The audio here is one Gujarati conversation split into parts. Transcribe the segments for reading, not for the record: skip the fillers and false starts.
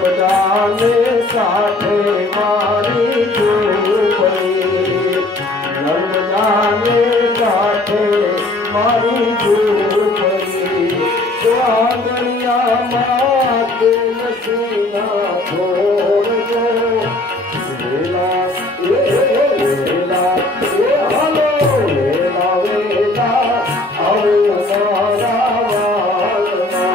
નર્મદાને કાંઠે મારી ઝૂંપડી, નર્મદાને કાંઠે મારી ઝૂંપડી, તો આંગણિયામાં તે નસીના છોડજો વેલા વેલા હાલો વેલા વેલા આવો મારા વાલમાં.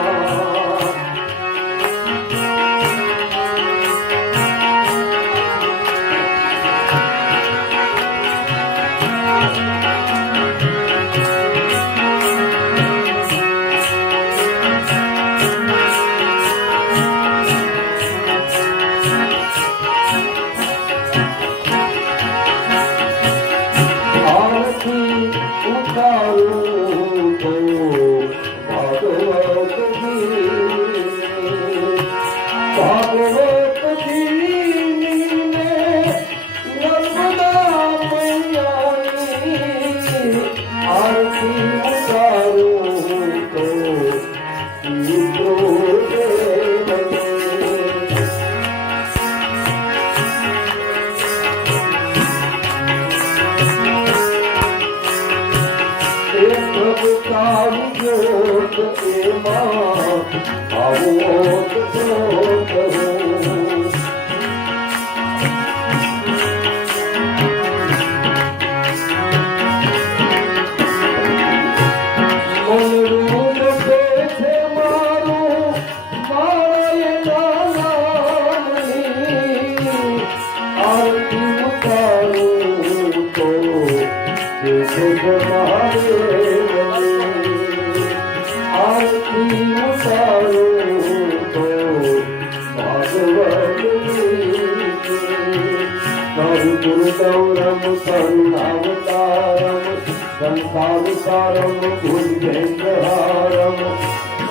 संसारसारम भुजगेन्द्रहारम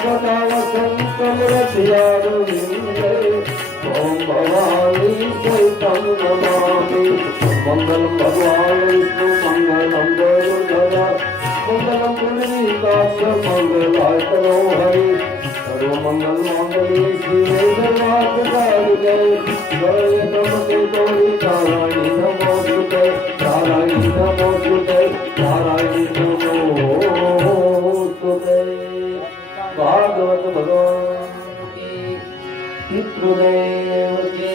सदा वसंतम रथयारविंदे ओम भवानी सहितं नमामि. मंगलम भगवान विष्णु मंगलम गरुड़ध्वजा मंगलम पुंडरीकाक्ष मंगलाय तनो हरि सर्वमंगल मांगल्ये शिवे सर्वार्थसाधिके जय नमस्ते गौरी नारायणी नमोस्तुते नारायणी नमोस्तुते नारायणी नमोस्तुते. भागवत भगवान की पितृदेव की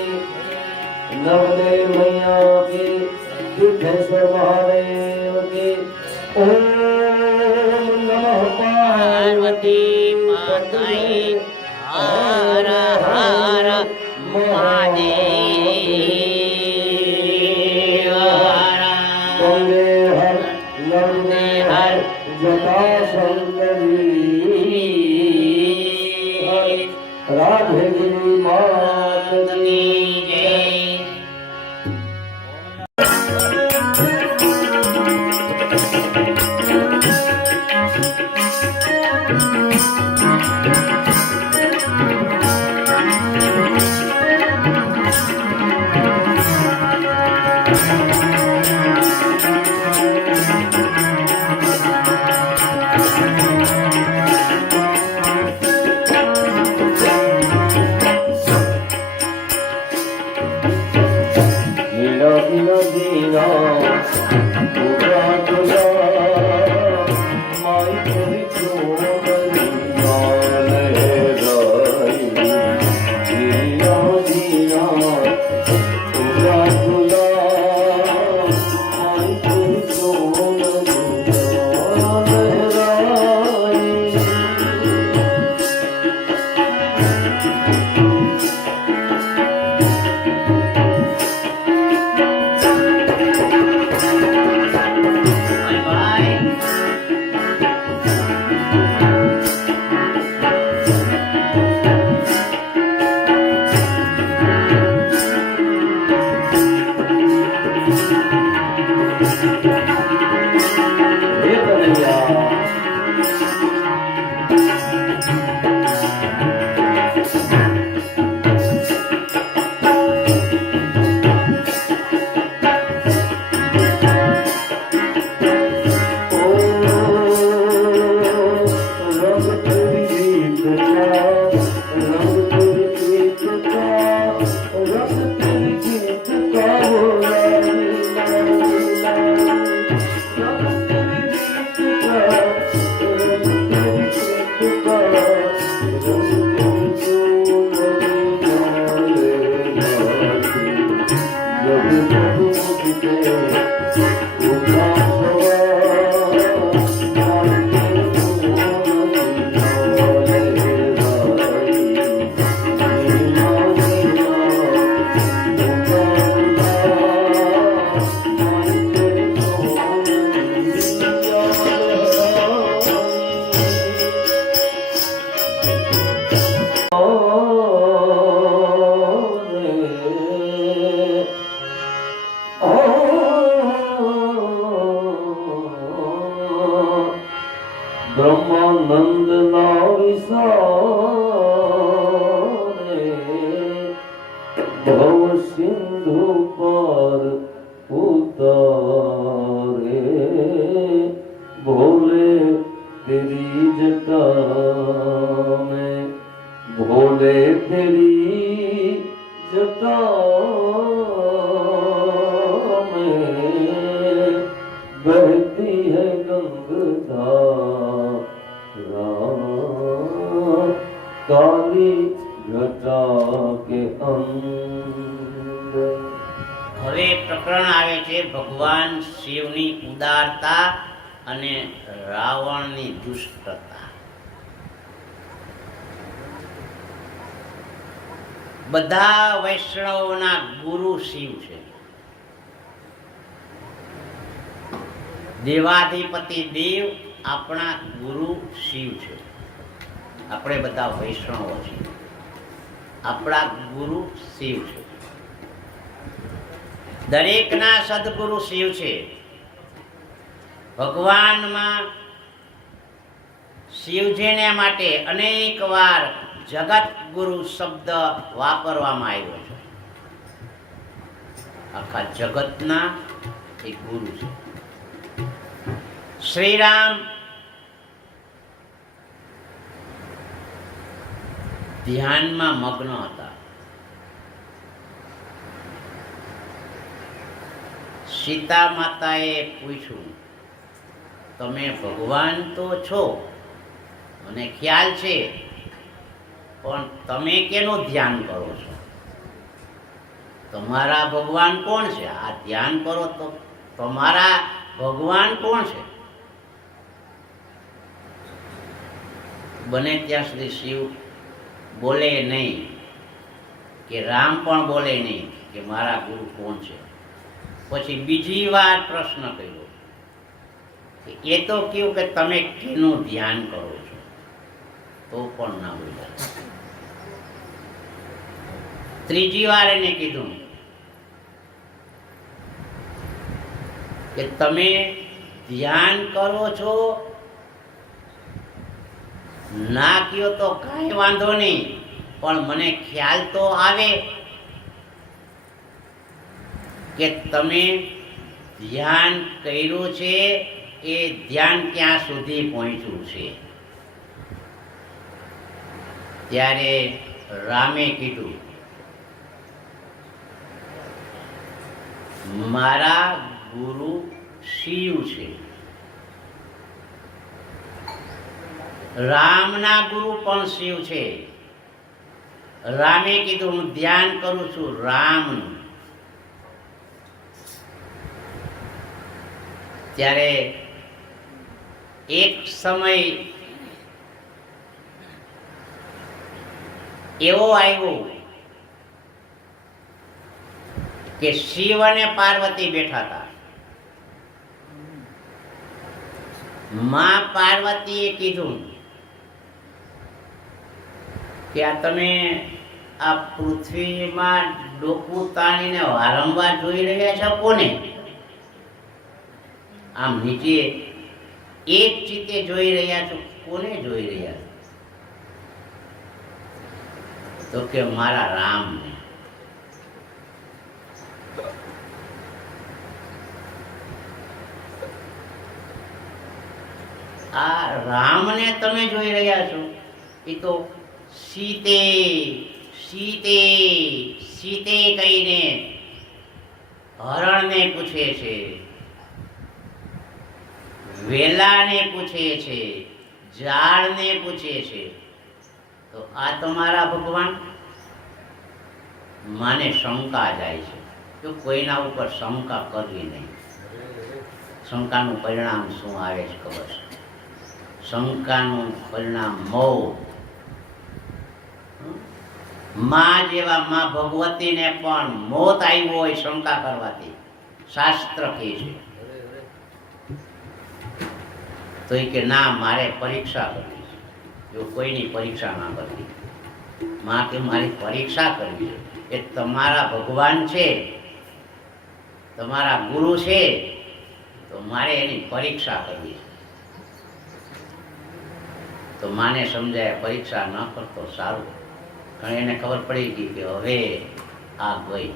नवदेव मैया की सिद्धेश्वर महादेव की. ओम नमः पार्वती माताये हर हर महादेव. गंगे हर नर्मदे हर जटा सुंदरी हर राधे गिरी मात की जय. બ્રહ્માનંદ ના વિસારે ભવ સિંધુ પર ઉતારે ભોલે તેરી જટા में भोले तेरी जटा में बहती है गंगा काली घटा के अंदर। હવે પ્રકરણ આવે છે ભગવાન શિવની ઉદારતા અને રાવણની દુષ્ટતા. બધા વૈષ્ણવોના ગુરુ શિવ છે. દેવાધિપતિ દેવ આપણા ગુરુ શિવ છે. આપણે બધા વૈષ્ણવો છીએ. આપણા ગુરુ શિવ છે. દરેકના સદગુરુ શિવ છે. ભગવાનમાં શિવજીને માટે અનેક વાર જગત ગુરુ શબ્દ વાપરવામાં આવ્યો છે. આખા જગતના એક ગુરુ છે. શ્રી રામ ધ્યાનમાં મગ્ન હતા. સીતા માતાએ પૂછ્યું, તમે ભગવાન તો છો મને ખ્યાલ છે, પણ તમે કેનું ધ્યાન કરો છો? તમારા ભગવાન કોણ છે? આ ધ્યાન કરો તો તમારા ભગવાન કોણ છે? બને ત્યાં સુધી શિવ બોલે નહીં, કે રામ પણ બોલે નહીં કે મારા ગુરુ કોણ છે. પછી બીજી વાર પ્રશ્ન કર્યો કે એ તો કહ્યું કે તમે કેનું ધ્યાન કરો છો, તો પણ ના બોલ્યા. ત્રીજી વાર એને કીધું કે તમે ધ્યાન કરો છો, ના કયો તો કાંઈ વાંધો નહીં, પણ મને ખ્યાલ તો આવે કે તમે ધ્યાન કર્યું છે એ ધ્યાન ક્યાં સુધી પહોંચ્યું છે. ત્યારે રામે કીધું, મારા ગુરુ શિવ છે. રામના ગુરુ પણ શિવ છે. રામે કીધું, હું ધ્યાન કરું છું રામનું. ત્યારે એક સમય એવો આવ્યો કે શિવ અને પાર્વતી બેઠા હતા. માં પાર્વતીએ કીધું કે આ તમે આ પૃથ્વીમાં ડોકું તાણીને વારંવાર જોઈ રહ્યા છો કોને? આમ નીચે એક ચિત્તે જોઈ રહ્યા છો, કોને જોઈ રહ્યા છો? તો કે મારા રામને. આ રામને તમે જોઈ રહ્યા છો, એ તો સીતે સીતે સીતે કહીને હરણને પૂછે છે, વેલાને પૂછે છે, ઝાડને પૂછે છે. તો આ તમારા ભગવાન? માને શંકા જાય છે. તો કોઈના ઉપર શંકા કરવી નહીં. શંકાનું પરિણામ શું આવે છે ખબર છે? શંકાનું પરિણામ મૌન. માં જેવા માં ભગવતીને પણ મોત આવ્યું હોય શંકા કરવાથી, શાસ્ત્ર કહે છે. તો એ કે ના, મારે પરીક્ષા કરવી છે. જો કોઈની પરીક્ષા ના કરવી, માં કે મારી પરીક્ષા કરવી છે. એ તમારા ભગવાન છે, તમારા ગુરુ છે, તો મારે એની પરીક્ષા કરવી છે. તો માને સમજાય પરીક્ષા ન કરતો સારું, કારણ એને ખબર પડી ગઈ કે હવે આ ગઈ.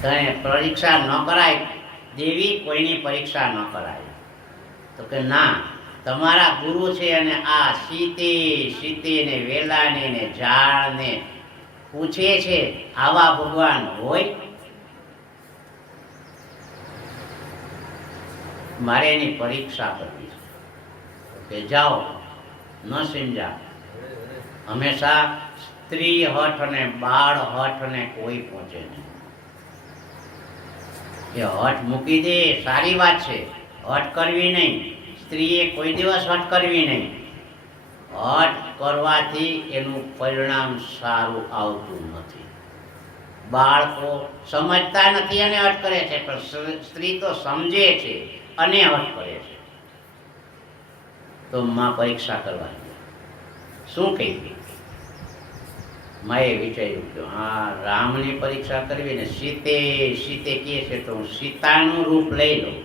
તને પરીક્ષા ન કરાય દેવી, કોઈની પરીક્ષા ન કરાય. તો કે ના, તમારા ગુરુ છે અને આ સીતે ને વેલાને ને ઝાડને પૂછે છે, આવા ભગવાન હોય? મારે એની પરીક્ષા કરવી છે. કે જાઓ, ન સમજા. હંમેશા સ્ત્રી હઠ અને બાળ હઠ ને કોઈ પહોંચે નહીં. એ હઠ મૂકી દે, સારી વાત છે. હઠ કરવી નહીં. સ્ત્રીએ કોઈ દિવસ હઠ કરવી નહીં. હઠ કરવાથી એનું પરિણામ સારું આવતું નથી. બાળકો સમજતા નથી અને હઠ કરે છે, પણ સ્ત્રી તો સમજે છે અને હઠ કરે છે. તો માં પરીક્ષા કરવાની શું કહી? માએ વિચાર્યું કે હા, રામની પરીક્ષા કરવી ને સીતે કહે છે તો હું સીતાનું રૂપ લઈ લઉં.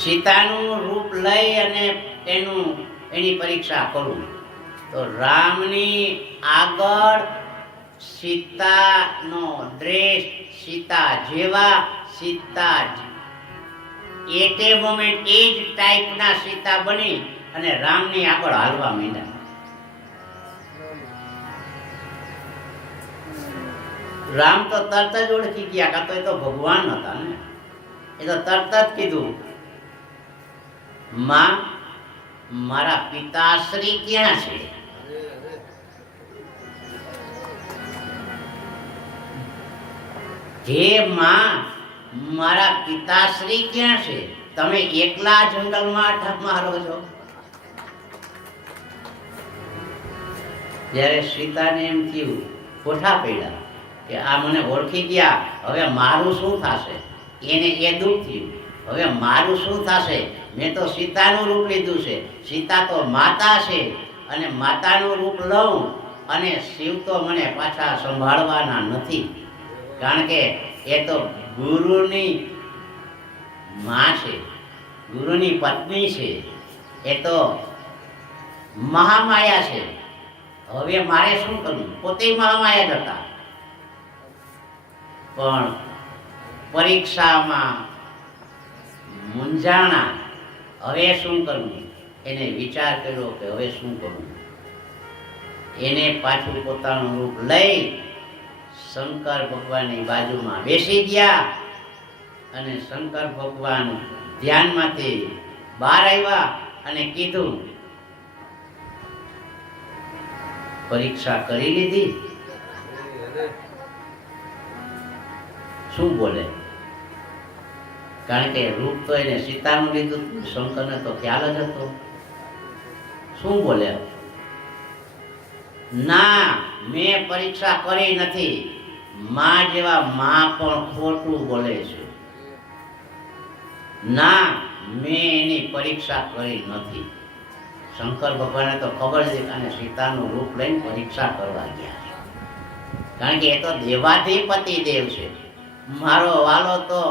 સીતાનું રૂપ લઈ અને એની પરીક્ષા કરું. તો રામની આગળ સીતાનો ડ્રેસ સીતા જેવા, સીતા એટ એ મોમેન્ટ એ જ ટાઈપના સીતા બની અને રામની આગળ હાલવા માંડ્યા. રામ તો તરત જ ઓળખી ગયા, કાં તો એ તો ભગવાન હતા ને. એ તો તરત જ કીધું, માં, મારા પિતાશ્રી ક્યાં છે? હે માં, મારા પિતાશ્રી ક્યાં છે? તમે એકલા જંગલમાં અટક મારો છો. જ્યારે સીતાને એમ થયું, કોઠા પડ્યા કે આ મને ઓળખી ગયા, હવે મારું શું થશે? એને એ દુઃખ થયું, હવે મારું શું થશે? મેં તો સીતાનું રૂપ લીધું છે. સીતા તો માતા છે અને માતાનું રૂપ લઉં અને શિવ તો મને પાછા સંભાળવાના નથી, કારણ કે એ તો ગુરુની માં છે, ગુરુની પત્ની છે. એ તો મહામાયા છે. હવે મારે શું કરવું? પોતે મહામાયા જ હતા, પણ પરીક્ષામાં મૂંઝાણા. હવે શું કરવું? એને વિચાર કર્યો કે હવે શું કરવું. એને પાછું પોતાનું રૂપ લઈ શંકર ભગવાનની બાજુમાં બેસી ગયા અને શંકર ભગવાન ધ્યાનમાંથી બહાર આવ્યા અને કીધું, પરીક્ષા કરી લીધી? શું બોલે? કારણ કે રૂપ તો એને સીતાનું લીધું, શંકરને તો ખ્યાલ જ હતો. શું બોલે? ના, મેં પરીક્ષા કરી નથી. માં જેવા માં પણ ખોટું બોલે છે. ના, મેં એની પરીક્ષા કરી નથી. શંકર ભગવાને તો ખબર છે અને સીતાનું રૂપ લઈને પરીક્ષા કરવા ગયા છે, કારણ કે એ તો દેવાધિપતિ દેવ છે. મારો વાલો તો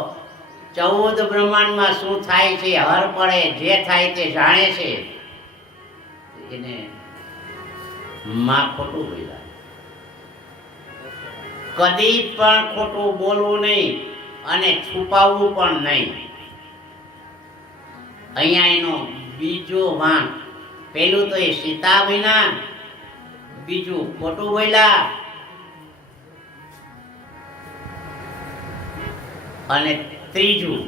14 બ્રહ્માંડમાં શું થાય છે, હર પડે જે થાય તે જાણે છે. એને માં ખોટું બોલ્યા. કદી પણ ખોટું બોલવું નહીં અને છુપાવવું પણ નહીં. અહીંયા એનો બીજો વાંક, પેલું તો એ સીતા વિના, બીજું ખોટું બોલ્યા અને ત્રીજું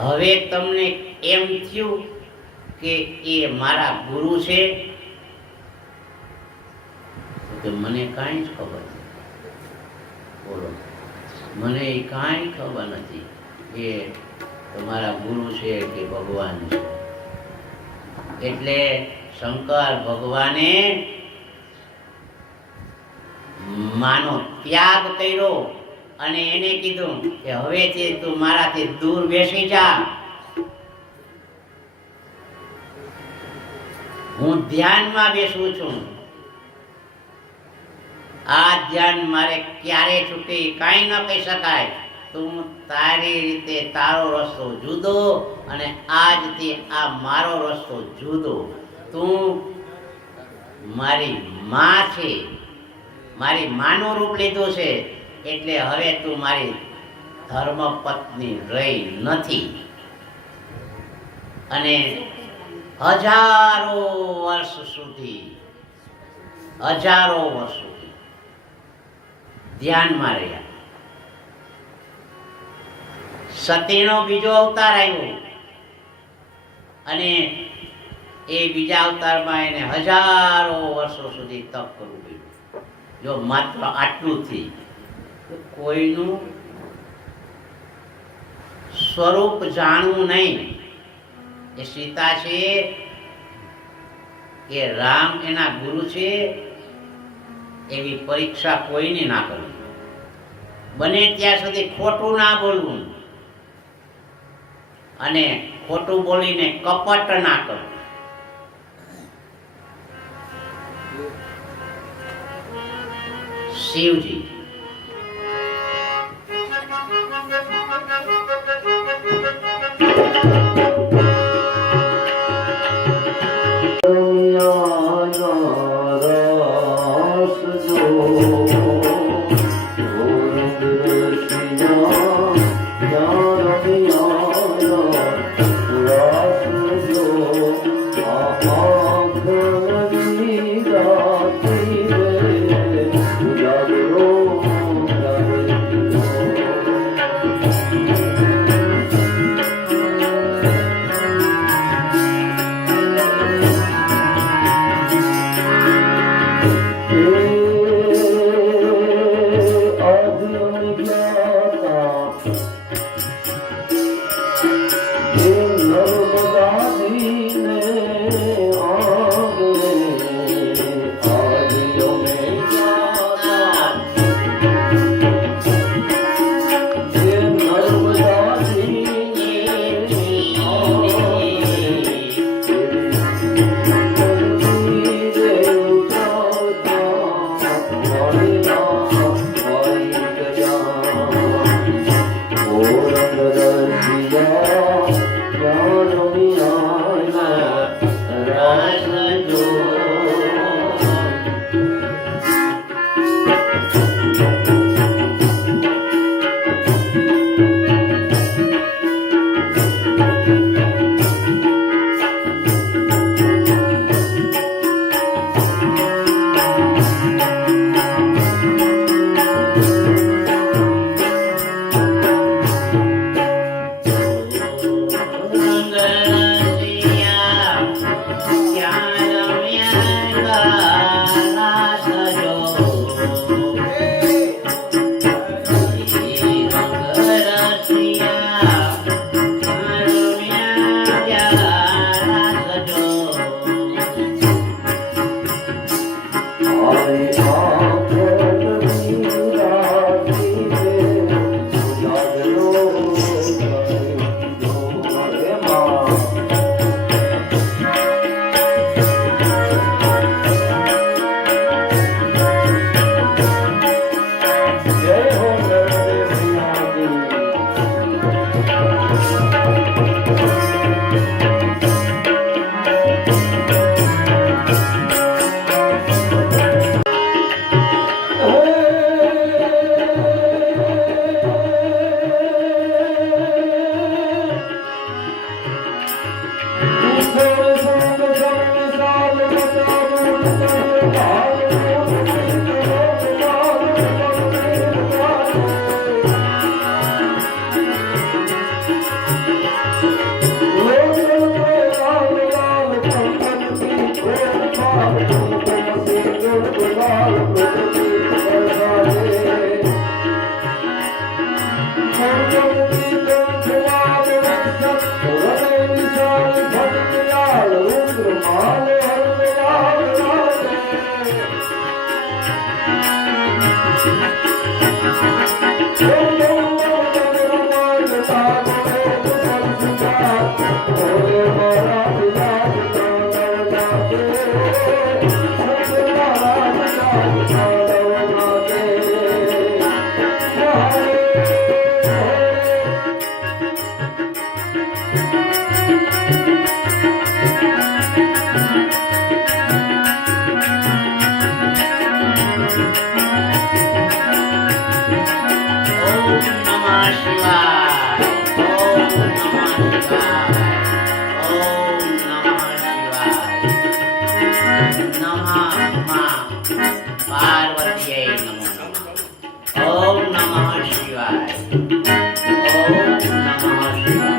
હવે તમને એમ થયું કે એ મારા ગુરુ છે? કે મને કાંઈ જ ખબર નથી. બોલો, મને એ કાંઈ ખબર નથી એ તમારા ગુરુ છે કે ભગવાન છે. એટલે શંકર ભગવાને માનો ત્યાગ કર્યો અને એને કીધું કે હવેથી તું મારાથી દૂર બેસી જા. હું ધ્યાનમાં બેસું છું. આ ધ્યાન મારે ક્યારે છૂટે કાંઈ ન કહી શકાય. તું તારી રીતે તારો રસ્તો જુદો અને આજથી આ મારો રસ્તો જુદો. તું મારી માં છે, મારી માનું રૂપ લીધું છે, એટલે હવે તું મારી ધર્મપત્ની રહી નથી. અને હજારો વર્ષ સુધી ધ્યાનમાં રહ્યા. સતીનો બીજો અવતાર આવ્યો અને એ બીજા અવતારમાં એને હજારો વર્ષો સુધી તપ કરવું પડ્યું. જો માત્ર આટલું થી કોઈનું સ્વરૂપ જાણવું નહીં. એ સીતા છે કે રામ એના ગુરુ છે, એવી પરીક્ષા કોઈને ના કરવી. બને ત્યાં સુધી ખોટું ના બોલવું અને ખોટું બોલીને કપટ ના કરવું. શિવજી શિવાય. ઓમ નમઃ શિવાય.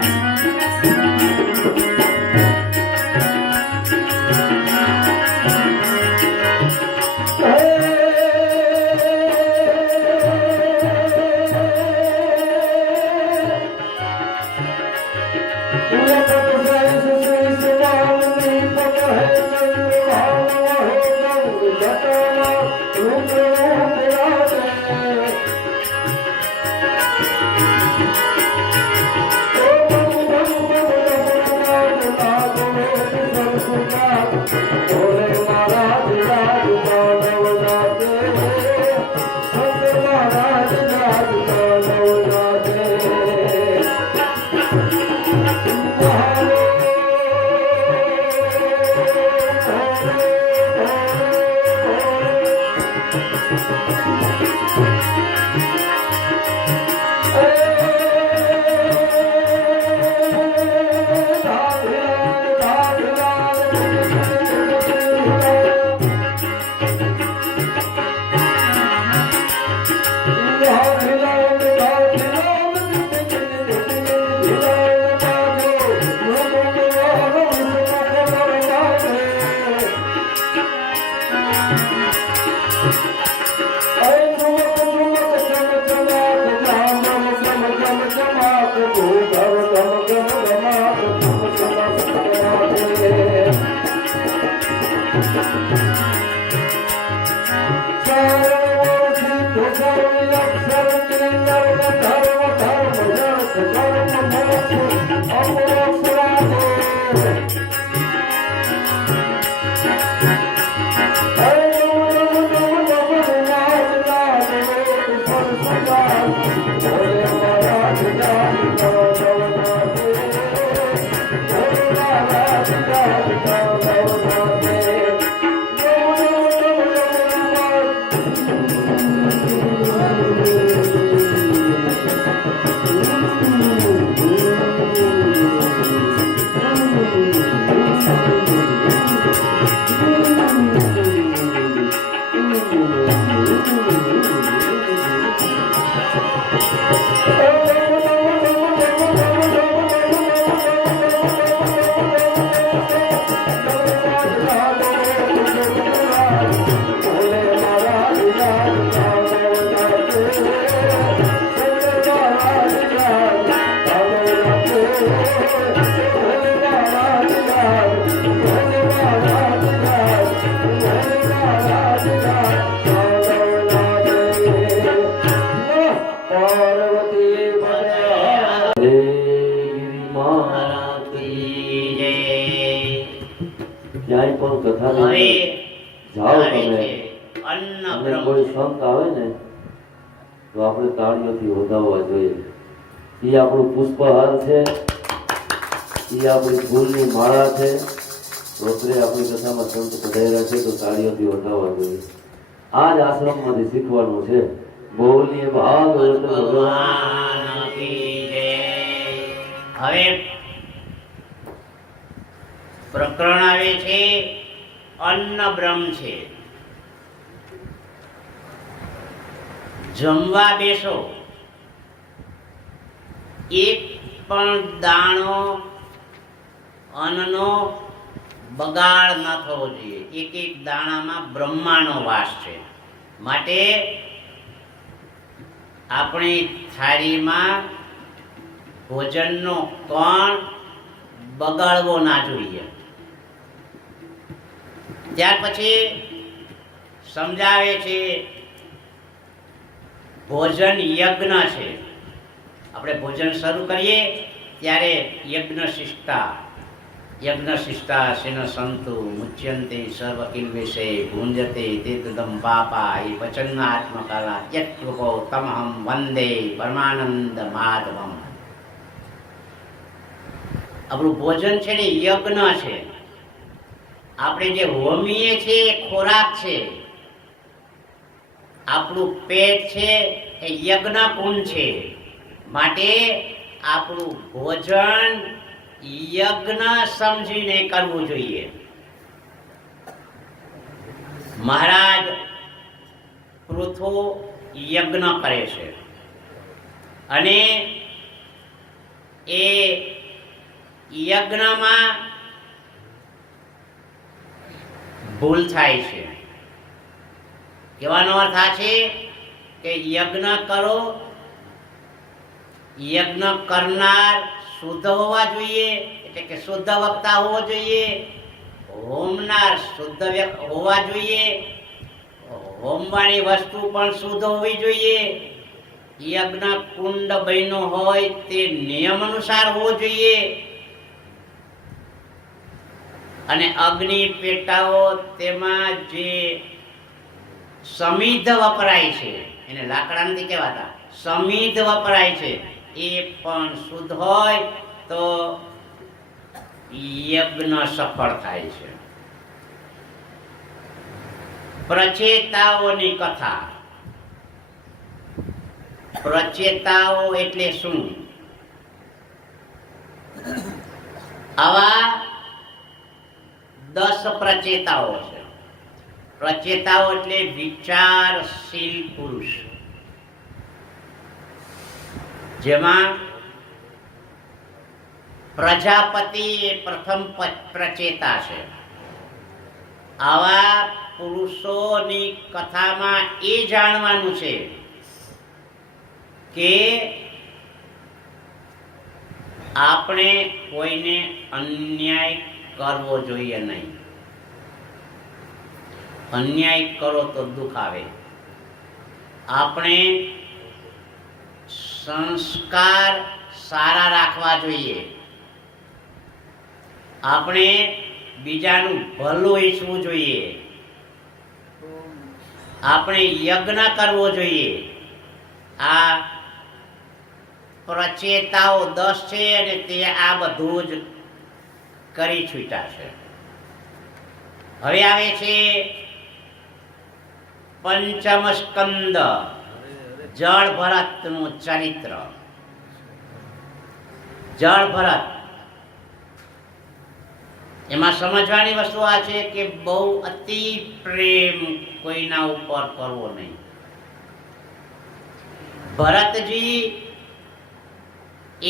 ક્યાંય પણ કથા હવે જાઓ આવે તમે છે અન્ન અને બ્રહ્મ. કોઈ સંત આવે ને તો આપણે તાળીઓથી વધાવવા જોઈએ. એ આપણું પુષ્પહાર છે, એ આપણી ફૂલની માળા છે. રોત્રે આપણી કથામાં સંત પધાર્યા છે તો તાળીઓથી વધાવવા જોઈએ. આ જ આશ્રમમાંથી શીખવાનું છે. બોલીએ ભાગવત ભગવાન. ભગવાન કી જય. હવે પ્રકરણ આવે છે અન્ન બ્રહ્મ છે. જમવા બેસો, એક પણ દાણો અન્નનો બગાડ ન થવો જોઈએ. એક એક દાણામાં બ્રહ્માનો વાસ છે. માટે આપણી થાળીમાં ભોજનનો કણ બગાડવો ના જોઈએ. ત્યાર પછી સમજાવે છે ભોજન યજ્ઞ છે. આપણે ભોજન શરૂ કરીએ ત્યારે યજ્ઞ શિષ્ટા શેન સંતુ મુચ્યંતે સર્વ કિલ્વેશે ભુંજતે તીર્થદમ પાપા એ વચનના આત્મકાલા યત્કૃપો તમહમ વંદે પરમાનંદ માધવમ. આપણું ભોજન છે ને યજ્ઞ છે. આપણે જે હોમીએ છીએ એ ખોરાક છે. આપણું પેટ છે એ યજ્ઞ કુંડ છે. માટે આપણું ભોજન યજ્ઞ સમજીને કરવું જોઈએ. મહારાજ પૃથુ યજ્ઞ કરે છે. અને એ યજ્ઞમાં ભૂલ થાય છે. કહેવાનો અર્થ આ છે કે યજ્ઞ કરો, યજ્ઞ કરનાર શુદ્ધ હોવા જોઈએ, એટલે કે શુદ્ધ વક્તા હોવો જોઈએ, હોમનાર શુદ્ધ હોવા જોઈએ, હોમવાળી વસ્તુ પણ શુદ્ધ હોવી જોઈએ, યજ્ઞ કુંડ બન્યો હોય તે નિયમ અનુસાર હોવો જોઈએ, અને અગ્નિ પેટાઓ તેમાં જે સમિધ વપરાય છે, એને લાકડા નથી કહેવાતા, સમિધ વપરાય છે, એ પણ શુદ્ધ હોય તો યજ્ઞ સફળ થાય છે. પ્રચેતાઓની કથા. પ્રચેતાઓ એટલે શું? આવા 10 પ્રચેતાઓ છે. પ્રચેતાઓ એટલે વિચારશીલ પુરુષ, જેમાં પ્રજાપતિ એ પ્રથમ પ્રચેતા છે. આવા પુરુષોની કથામાં એ જાણવાનું છે કે આપણે કોઈને અન્યાય કરવો જોઈએ નહીં. અન્યાય કરો તો દુઃખ આવે. આપણે સંસ્કાર સારા રાખવા જોઈએ. આપણે બીજાનું ભલું ઈચ્છવું જોઈએ. આપણે યજ્ઞ કરવો જોઈએ. આ પ્રચેતાઓ 10 છે અને તે આ બધું જ કરી છૂટ્યા છે. હવે આવે છે પંચમ સ્કંદ, જળ ભરતનું ચરિત્ર. જળ ભરત, એમાં સમજવાની વસ્તુ આ છે કે બહુ અતિ પ્રેમ કોઈના ઉપર કરવો નહીં. ભરતજી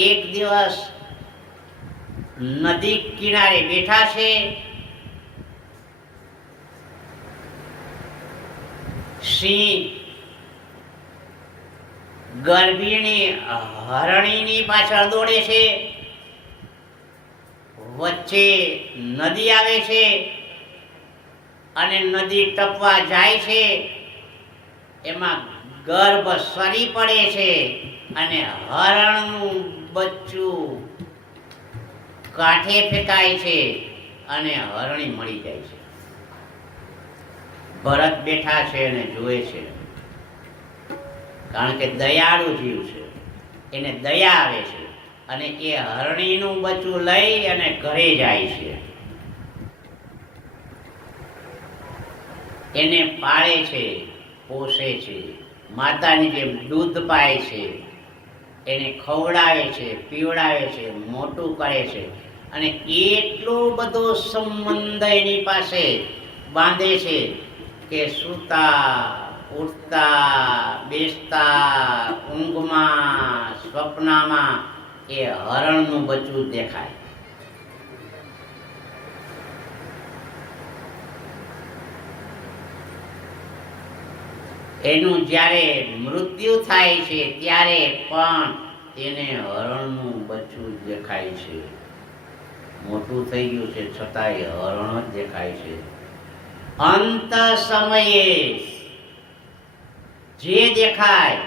એક દિવસ નદી કિનારે બેઠા છે. સિંહ ગર્ભીણી હરણીની પાછળ દોડે છે. વચ્ચે નદી આવે છે અને નદી ટપવા જાય છે. એમાં ગર્ભ સરી પડે છે અને હરણનું બચ્ચું કાંઠે ફેંકાય છે અને હરણી મળી જાય છે. ભરત બેઠા છે અને જોવે છે, કારણ કે દયાળુ જીવ છે, એને દયા આવે છે અને એ હરણીનું બચ્ચું લઈ અને ઘરે જાય છે. એને પાળે છે, પોષે છે, માતાની જેમ દૂધ પાય છે, એને ખવડાવે છે, પીવડાવે છે, મોટું કરે છે અને એટલો બધો સંબંધ એની પાસે બાંધે છે કે સૂતા, ઉઠતા, બેસતા, ઊંઘમાં, સ્વપ્નમાં એ હરણનું બચ્ચું દેખાય. એનું જ્યારે મૃત્યુ થાય છે ત્યારે પણ તેને હરણનું બચ્ચું દેખાય છે. મોટું થઈ ગયું છે છતાંય હરણ જ દેખાય છે. અંત સમયે જે દેખાય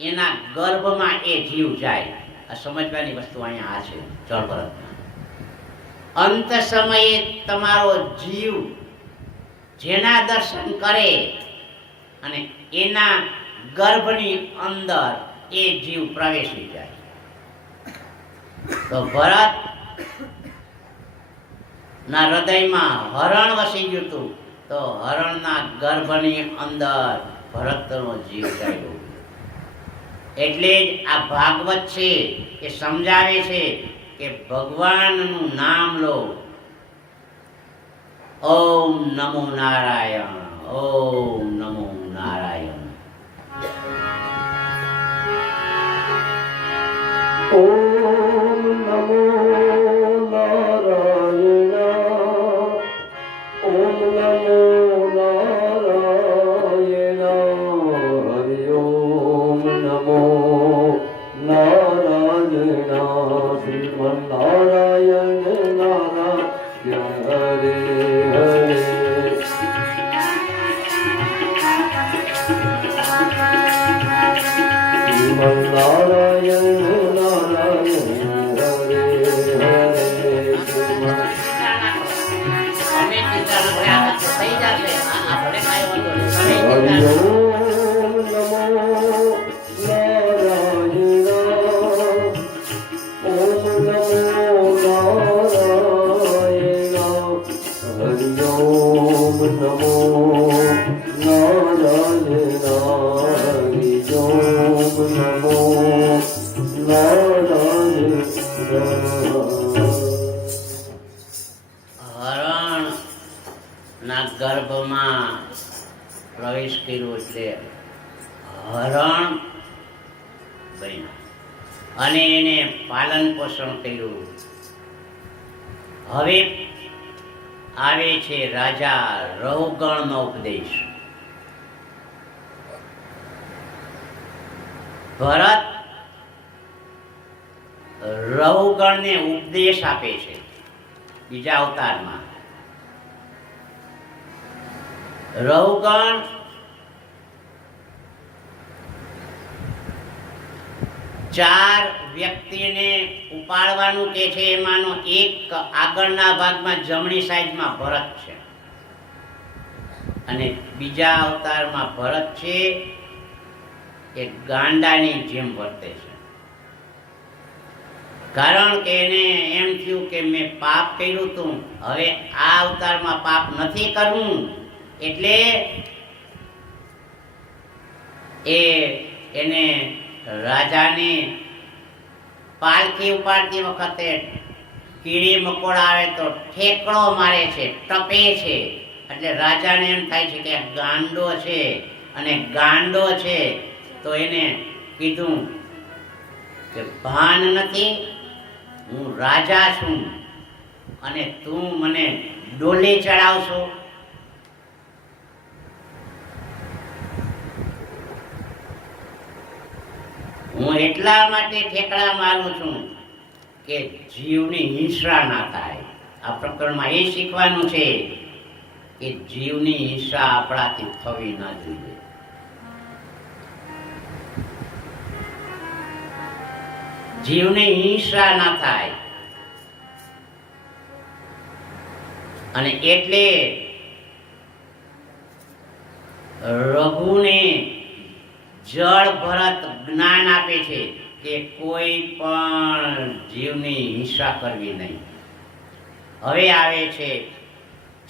એના ગર્ભમાં એ જીવ જાય. આ સમજવાની વસ્તુ અહીંયા આ છે જળ ભરતમાં. અંત સમયે તમારો જીવ જેના દર્શન કરે અને એના ગર્ભની અંદર એ જીવ પ્રવેશી જાય. તો ભરત ના હૃદયમાં હરણ વસી ગયું હતું, તો હરણના ગર્ભની અંદર ભરતનો જીવ ચાલ્યો. એટલે જ આ ભાગવત છે એ સમજાવે છે કે ભગવાનનું નામ લો. ઓમ નમો નારાયણ, ઓમ નમો નારાયણ. ઓમ નમો નારાયણ ઓમ નમો નારાયણ હરિ ઓમ નમો નારાયણ શ્રીમન નારાયણ નારાયણ હરે હરે શ્રીમન નારાયણ નારાયણ હરે હરે શ્રીમન અમે ચિંતા ન કર્યા તો થઈ જશે. આ ભલે કાંઈ વાંધો નહીં. તમે હરિ ચિંતા ન કરો. ઓમ નમો નારાયણ ઓમ નમો નારાયણ હરિ ઓમ નમો નારાયણ હરિ ઓમ નમો નારાયણ હરણ ના ગર્ભમાં પ્રવેશ કર્યો એટલે હરણ બન્યા અને એને પાલન પોષણ કર્યું. હવે આવે છે રાજા રૌગણનો ઉપદેશ. ભરત રૌગણને ઉપદેશ આપે છે બીજા અવતારમાં. રૌગણ ચાર વ્યક્તિને ઉપાડવાનું કે છે, એમાંનો એક આગળના ભાગમાં જમણી સાઈડમાં ભરત છે અને બીજા અવતારમાં ભરત છે એ ગાંડાની જેમ વર્તે છે. કારણ કે એને એમ થયું કે મેં પાપ કર્યું હતું, હવે આ અવતારમાં પાપ નથી કરવું, એટલે એને રાજાને પાલખી ઉપાડતી વખતે કીડી મકોડા આવે તો ઠેકડો મારે છે, ટપે છે. એટલે રાજાને એમ થાય છે કે ગાંડો છે, અને ગાંડો છે તો એને કીધું કે ભાન નથી, હું રાજા છું અને તું મને ડોલી ચડાવશો. હું એટલા માટે ઠેકડા મારું છું કે જીવની હિંસા ના થાય. આ પ્રકરણમાં એ શીખવાનું છે કે જીવની હિંસા આપણાથી થવી ના જોઈએ. જીવની હિંસા ના થાય. અને એટલે રઘુને જળ ભરત જ્ઞાન આપે છે કે કોઈ પણ જીવની હિંસા કરવી નહીં. હવે આવે છે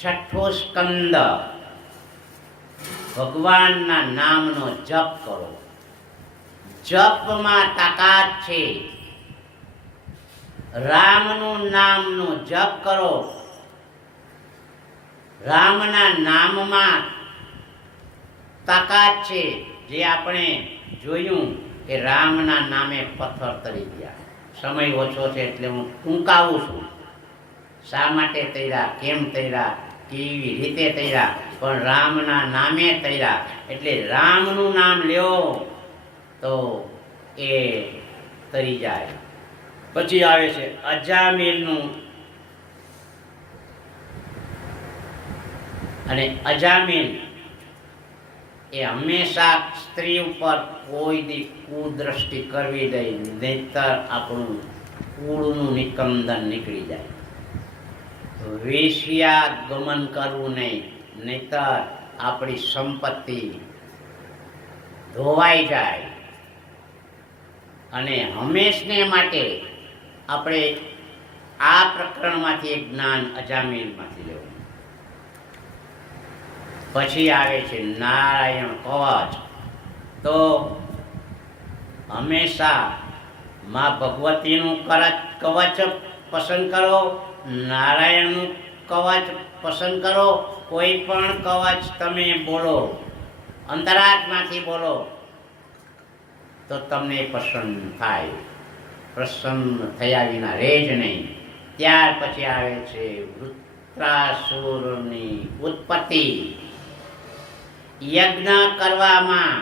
છઠ્ઠો સ્કંદ. ભગવાનના નામનો જપ કરો. જપમાં તાકાત છે. રામનું નામનો જપ કરો. રામના નામમાં તાકાત છે. જે આપણે જોયું કે રામના નામે પથ્થર તરી ગયા. સમય ઓછો છે એટલે હું ટૂંકાવું છું. શા માટે તર્યા, કેમ તર્યા, કેવી રીતે તર્યા, પણ રામના નામે તર્યા. એટલે રામનું નામ લ્યો તો એ તરી જાય. પછી આવે છે અજામિલનું. અને અજામિલ એ હંમેશા સ્ત્રી ઉપર કોઈ દી કુદ્રષ્ટિ કરવી નહીં, નહીતર આપણું કુળનું નિકંદન નીકળી જાય. વેશ્યા ગમન કરવું નહીં, નહીતર આપણી સંપત્તિ ધોવાઈ જાય. અને હંમેશને માટે આપણે આ પ્રકરણમાંથી એક જ્ઞાન અજામિલમાંથી લેવું. પછી આવે છે નારાયણ કવચ. તો હંમેશા માં ભગવતીનું કવચ પસંદ કરો, નારાયણનું કવચ પસંદ કરો. કોઈ પણ કવચ તમે બોલો, અંતરાત્માથી બોલો, તો તમને પસંદ થાય. પ્રસન્ન થયા વિના રહે જ નહીં. ત્યાર પછી આવે છે વૃત્રાસુરની ઉત્પત્તિ. યજ્ઞ કરવામાં,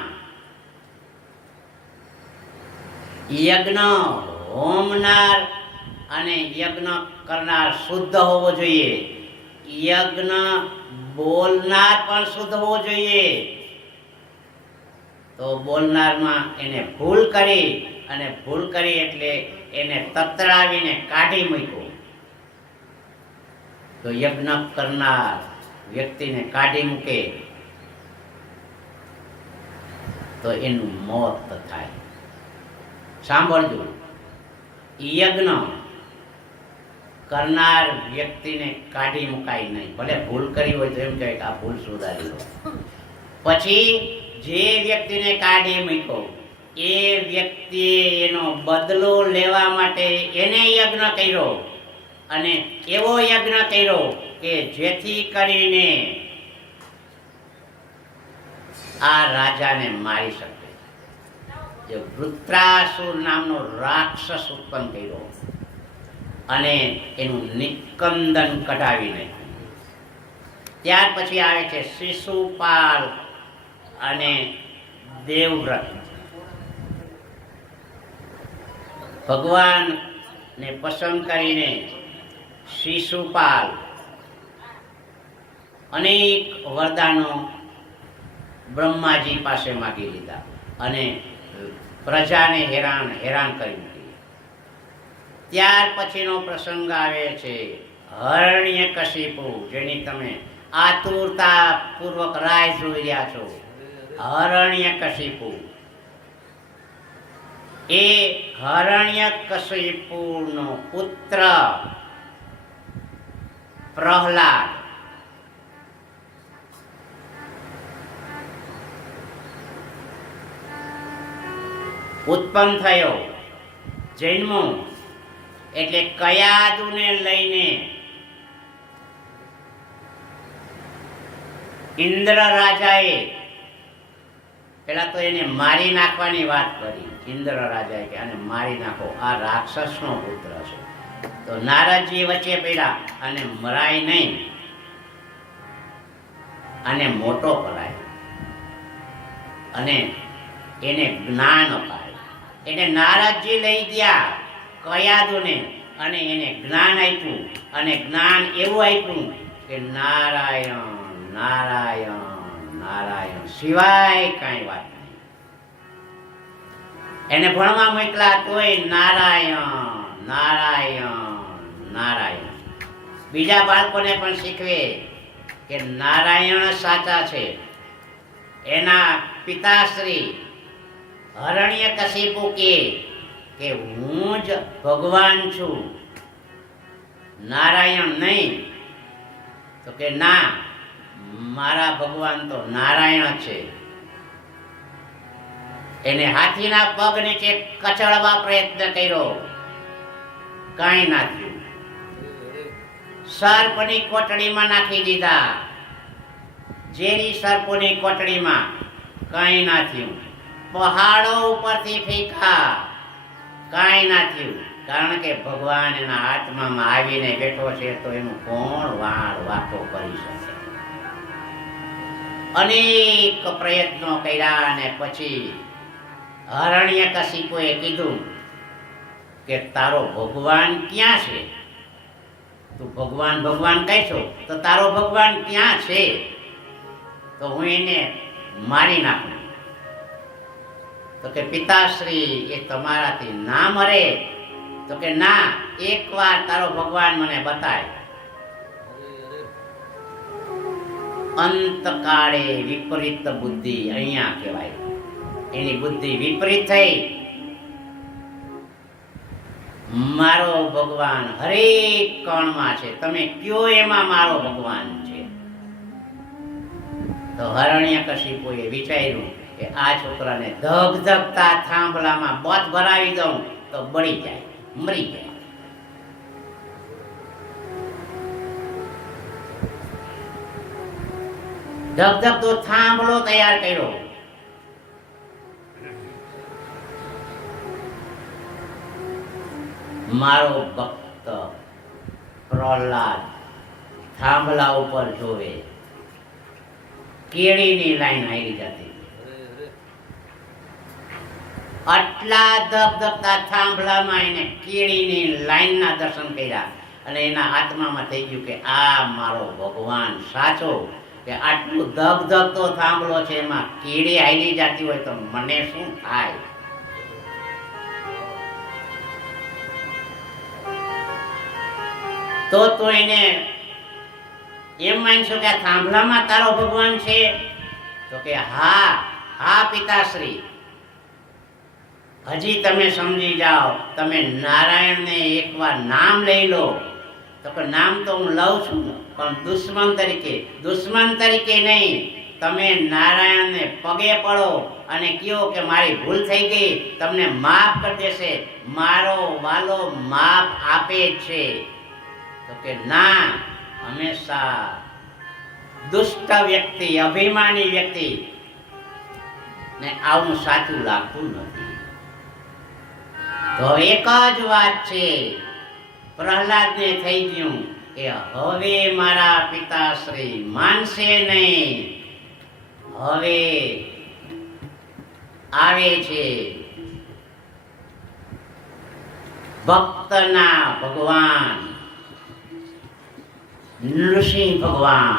યજ્ઞ હોમનાર અને યજ્ઞ કરનાર શુદ્ધ હોવો જોઈએ. યજ્ઞ બોલનાર પણ શુદ્ધ હોવો જોઈએ. તો બોલનારમાં એને ભૂલ કરી, અને ભૂલ કરી એટલે એને તતરાવીને કાઢી મૂક્યો. તો યજ્ઞ કરનાર વ્યક્તિને કાઢી મૂકે તો એનું મોત થાય. સાંભળજો, યજ્ઞ કરનાર વ્યક્તિને કાઢી મુકાય નહીં. ભલે ભૂલ કરી હોય તો એમ કહે કે આ ભૂલ સુધારી લો. પછી જે વ્યક્તિને કાઢી મૂક્યો એ વ્યક્તિએ એનો બદલો લેવા માટે એને યજ્ઞ કર્યો, અને એવો યજ્ઞ કર્યો કે જેથી કરીને આ રાજાને મારી શકે. જે વૃત્રાસુર નામનો રાક્ષસ ઉત્પન્ન કર્યો અને એનું નિકંદન કઢાવી નાખ્યું. ત્યાર પછી આવે છે શિશુપાલ અને દેવવ્રત. ભગવાનને પસંદ કરીને શિશુપાલ અનેક વરદાનો બ્રહ્માજી પાસે માગી લીધા અને પ્રજાને હેરાન કરી મૂકી. ત્યાર પછીનો પ્રસંગ આવે છે હરણ્યકશિપુ, જેની તમે આતુરતા પૂર્વક રાહ જોઈ રહ્યા છો. હરણ્યકશિપુ, એ હરણ્યકશિપુનો પુત્ર પ્રહલાદ ઉત્પન્ન થયો. જન્મો એટલે કયાદુને લઈને ઇન્દ્ર રાજાએ પેલા તો એને મારી નાખવાની વાત કરી. ઇન્દ્ર રાજાએ કે આને મારી નાખો, આ રાક્ષસનો પુત્ર છે. તો નારદજી વચ્ચે પડ્યા અને મરાય નહીં, અને મોટો કરાય અને એને જ્ઞાન અપાય. એને નારદજી લઈ ગયા કયાદુને અને એને જ્ઞાન આપ્યું. અને જ્ઞાન એવું આપ્યું કે નારાયણ નારાયણ નારાયણ સિવાય કાંઈ વાત નહીં. એને ભણવા મોકલા તોય નારાયણ નારાયણ નારાયણ. બીજા બાળકોને પણ શીખવે કે નારાયણ સાચા છે. એના પિતાશ્રી હરણ્યકશિપુ કે હું જ ભગવાન છું, નારાયણ નહીં. તો કે ના, મારા ભગવાન તો નારાયણ છે. એને હાથીના પગ નીચે કચડવા પ્રયત્ન કર્યો, કાંઈ ના થયું. સર્પની કોટડીમાં નાખી દીધા, ઝેરી સર્પોની કોટડીમાં, કાંઈ ના થયું. પહાડો ઉપરથી ફેંકા, કાંઈ ના થયું. કારણ કે ભગવાન એના આત્મામાં આવીને બેઠો છે, તો એનું કોણ વાતો કરી શકે. અનેક પ્રયત્નો કર્યા અને પછી હરણ્યકશિપુએ કીધું કે તારો ભગવાન ક્યાં છે? તું ભગવાન ભગવાન કહેશો તો તારો ભગવાન ક્યાં છે? તો હું એને મારી નાખું. તો કે પિતાશ્રી, એ તમારાથી ના મરે. તો કે ના, એકવાર તારો ભગવાન મને બતાય. અંતકાળે વિપરીત બુદ્ધિ અહીંયા કહેવાય. એની બુદ્ધિ વિપરીત થઈ. મારો ભગવાન હરેક કણમાં છે, તમે કયો એમાં મારો ભગવાન છે. તો હરણ્યકશિપુએ વિચાર્યું કે આ છોકરાને ધગધગતા થાંભલામાં બથ ભરાવી દઉં તો બળી જાય, મરી જાય. ધગધગતો થાંભલો તૈયાર કર્યો. મારો ભક્ત પ્રહલાદ થાંભલા ઉપર જોવે, કેળીની લાઈન આવી જતી, આટલા ધબધબતા થાંભલામાં એને કેળીની લાઈનના દર્શન કર્યા અને એના આત્મામાં થઈ ગયું કે આ મારો ભગવાન સાચો, કે આટલું ધબધબતો થાંભલો છે એમાં કેળી હાલી જતી હોય તો મને શું થાય. તો એને એમ માનશો કે આ થાંભલામાં તારો ભગવાન છે? તો કે હા હા પિતાશ્રી, હજી તમે સમજી જાઓ, તમે નારાયણને એકવાર નામ લઈ લો. તો કે નામ તો હું લઉં છું પણ દુશ્મન તરીકે નહીં. તમે નારાયણને પગે પડો અને કહો કે મારી ભૂલ થઈ ગઈ, તમને માફ કરી દેશે, મારો વાલો માફ આપે છે. તો કે ના, હંમેશા દુષ્ટ વ્યક્તિ, અભિમાની વ્યક્તિ ને આવું સાચું લાગતું નથી. તો એક જ વાત છે, પ્રહલાદને થઈ ગયું કે હવે મારા પિતાશ્રી માનશે નહીં. હવે આવે છે ભક્તના ભગવાન નૃસિંહ ભગવાન.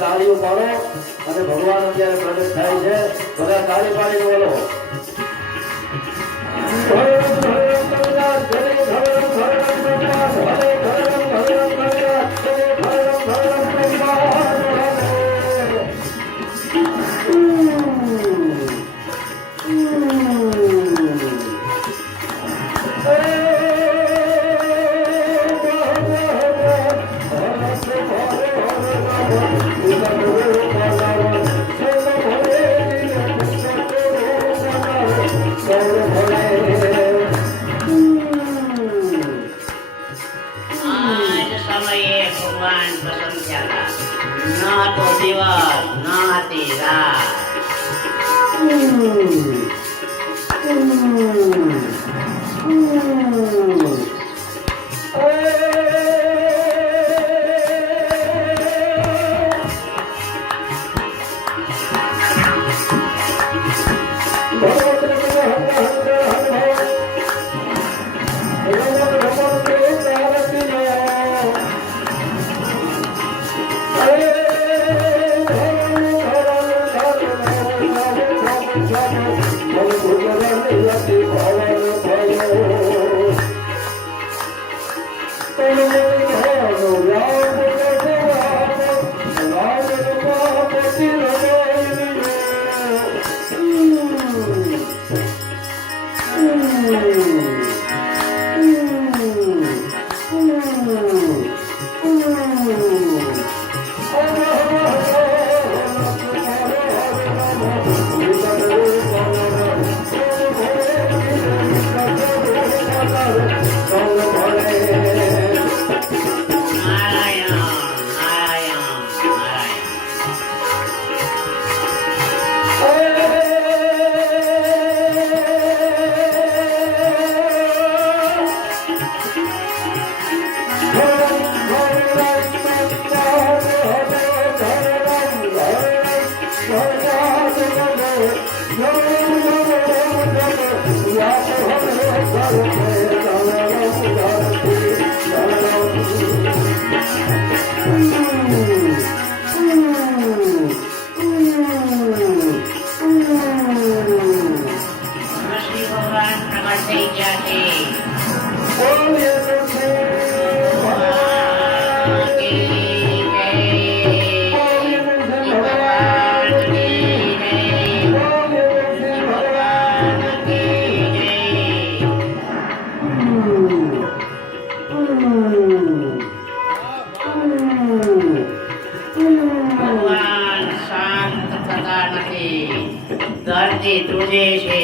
તાળીઓ પાડો અને ભગવાન અત્યારે પ્રગટ થાય છે. બધા તાળી પાડીને બોલો. ભગવાન શાંત થતા નથી, દર્દી ધ્રુજે છે.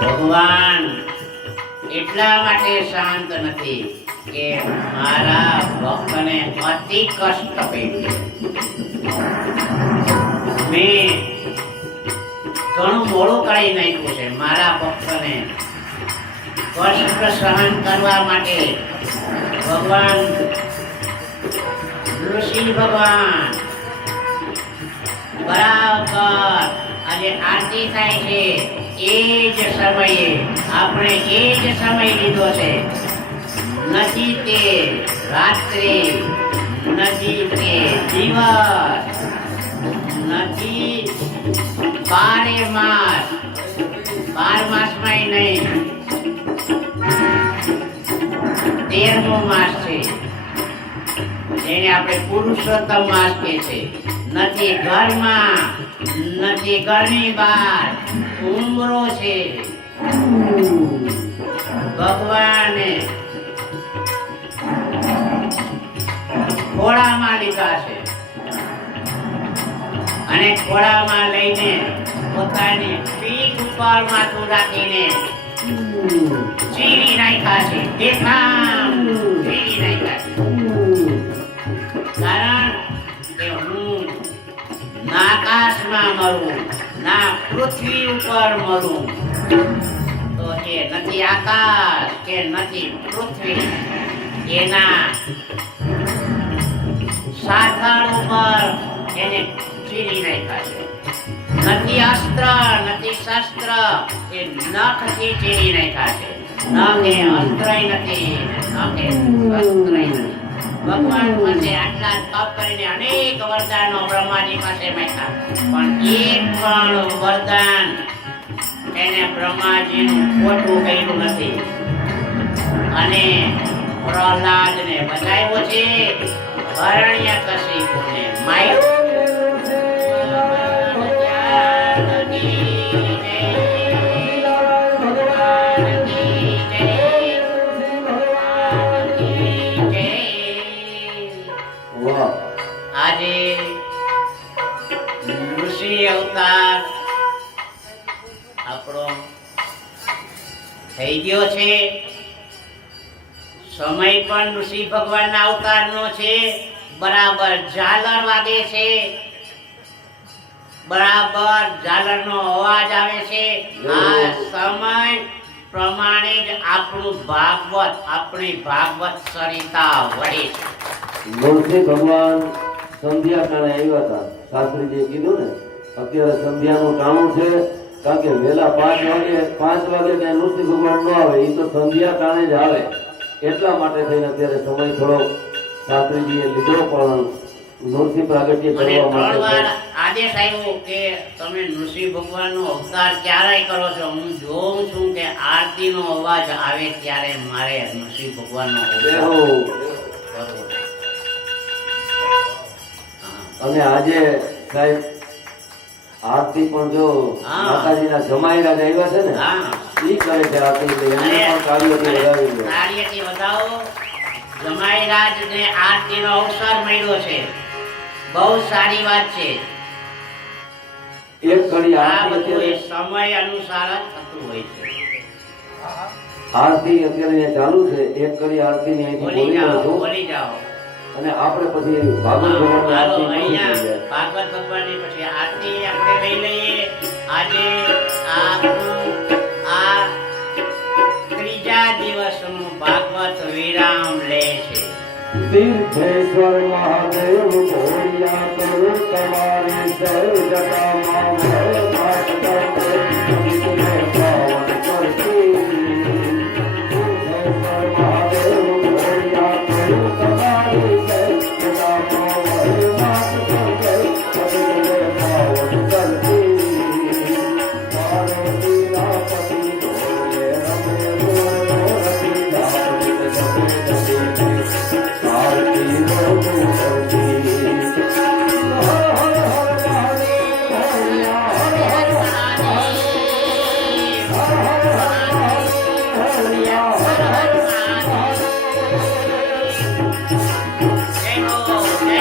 ભગવાન એટલા માટે શાંત નથી કે મારા ભક્તને અતિ કષ્ટ પેટ્યું. મેં ઘણું મોડું કાઢી નાખ્યું છે. મારા ભક્તને કષ્ટ સહન કરવા માટે ભગવાન ઋષિ ભગવાન બરાબર આજે આરતી થાય છે એ જ સમયે આપણે એ જ સમય લીધો છે. નથી તે રાત્રે, નથી તે દિવસ, નથી 12 માસ, 12 માસમાં નહીં, 13મો માસ છે જેને આપણે પુરુષોત્તમ માસ કહે છે. નથી ઘરમાં, નથી ઘરની બહાર, ઉંબરો છે. ભગવાને ખોળામાં લીધા છે અને ખોળામાં લઈને પોતાની પીઠ ઉપર માથું રાખીને ચીરી નાખ્યા છે. બેફામ ચીરી નાખ્યા છે. કારણ કે હું ના આકાશમાં મરું, ના પૃથ્વી ઉપર મરું, તો એ નથી આકાશ કે નથી પૃથ્વી, એના સાધન ઉપર એને ચીરી નાખ્યા છે. નથી અસ્ત્ર, નથી શસ્ત્ર, એ નખથી ચીરી નાખ્યા છે. નખ એ અસ્ત્રય નથી, નખ એ શસ્ત્રય નથી. ભગવાન પાસે આટલા તપ કરીને અનેક વરદાનો બ્રહ્માજી પાસે માંગ્યા, પણ એક પણ વરદાન એને બ્રહ્માજીનું ખોટું કર્યું નથી. અને પ્રહલાદને બચાવ્યો છે, હરણ્યકશિપુને માર્યો. આજે ઋષિ અવતાર આપણો થઈ ગયો છે. સમય પણ ઋષિ ભગવાનના અવતારનો છે. બરાબર ઝાલર વાગે છે, બરાબર ઝાલરનો અવાજ આવે છે. આ સમય પ્રમાણે જ આપણું ભાગવત, આપણી ભાગવત સરિતા વહે છે. ઋષિ ભગવાન સંધ્યા ટાણે આવ્યા હતા. શાસ્ત્રીજીએ કીધું ને અત્યારે સંધ્યાનું ટાણું છે, કારણ કે વહેલા 5 વાગે કઈ ઋષિ ભગવાન ન આવે, એ તો સંધ્યા ટાણે જ આવે. એટલા માટે થઈને અત્યારે સમય થોડો શાસ્ત્રીજીએ લીધો, પણ નૃસિંહ પ્રાગટ્ય કરવા માટે આદેશ આવ્યો કે તમે નૃસિંહ ભગવાનનો અવતાર ક્યારે કરો છો. હું જોઉં છું કે આરતીનો અવાજ આવે ત્યારે મારે નૃસિંહ ભગવાનનો અવતાર. અને આજે સાહેબ આરતી પણ જો માતાજીના જમાઈરાજ આવ્યા છે ને, ઈ કરે છે આરતી, એટલે એમને પણ કાર્યથી વધાવો. જમાઈરાજને આરતીનો અવસર મળ્યો છે, બહુ સારી વાત છે. એક ઘડી આ બધું સમય અનુસાર જ થતું હોય છે. આરતી અત્યારે ચાલુ છે, એક ઘડી આરતી ની બોલી જાઓ અને આપણે પછી ભાગવત ભગવાનની આરતી અહીંયા ભાગવત ભગવાનની પછી આરતી આપણે લઈ લઈએ. આજે આ ત્રીજા દિવસનું ભાગવત વિરામ લે છે. तीर्थेश्वर महादेव भोरिया करो तुम्हारे सर जटा माँ घाट करते तुम्हें पावन करते। तीर्थेश्वर महादेव भोरिया करो तुम्हारे सर जटा माँ घाट करते तुम्हें पावन करते। पार्वती नापति भोले रमे रति धारित जपे जपे आरती प्रभु करती। हर हर हर महादेव, हर हर हर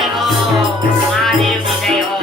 જય હો મહાદેવની જય હો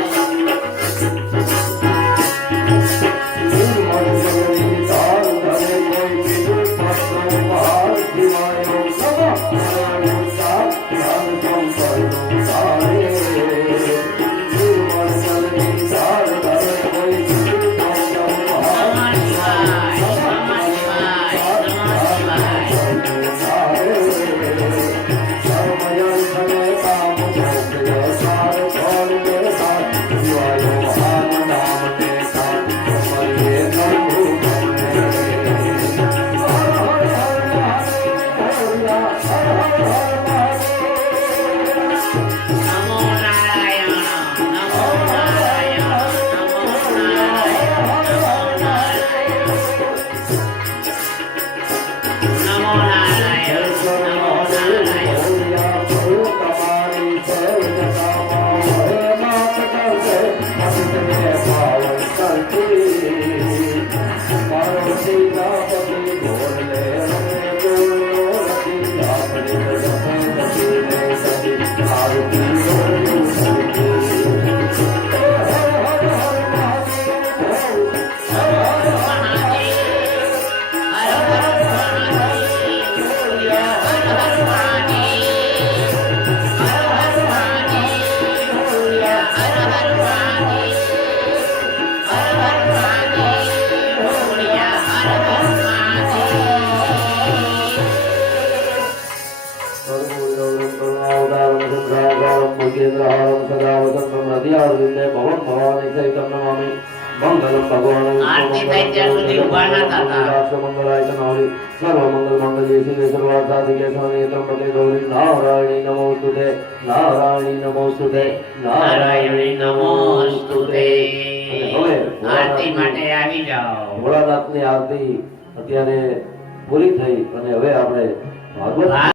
નમઃ આરતી થાય ત્યાં સુધી ઊભા ના થતા. નારાયણી નમોસ્તુતે. આરતી માટે આવી જાઓ. ભોળાનાથની આરતી અત્યારે પૂરી થઈ અને હવે આપણે ભાગવત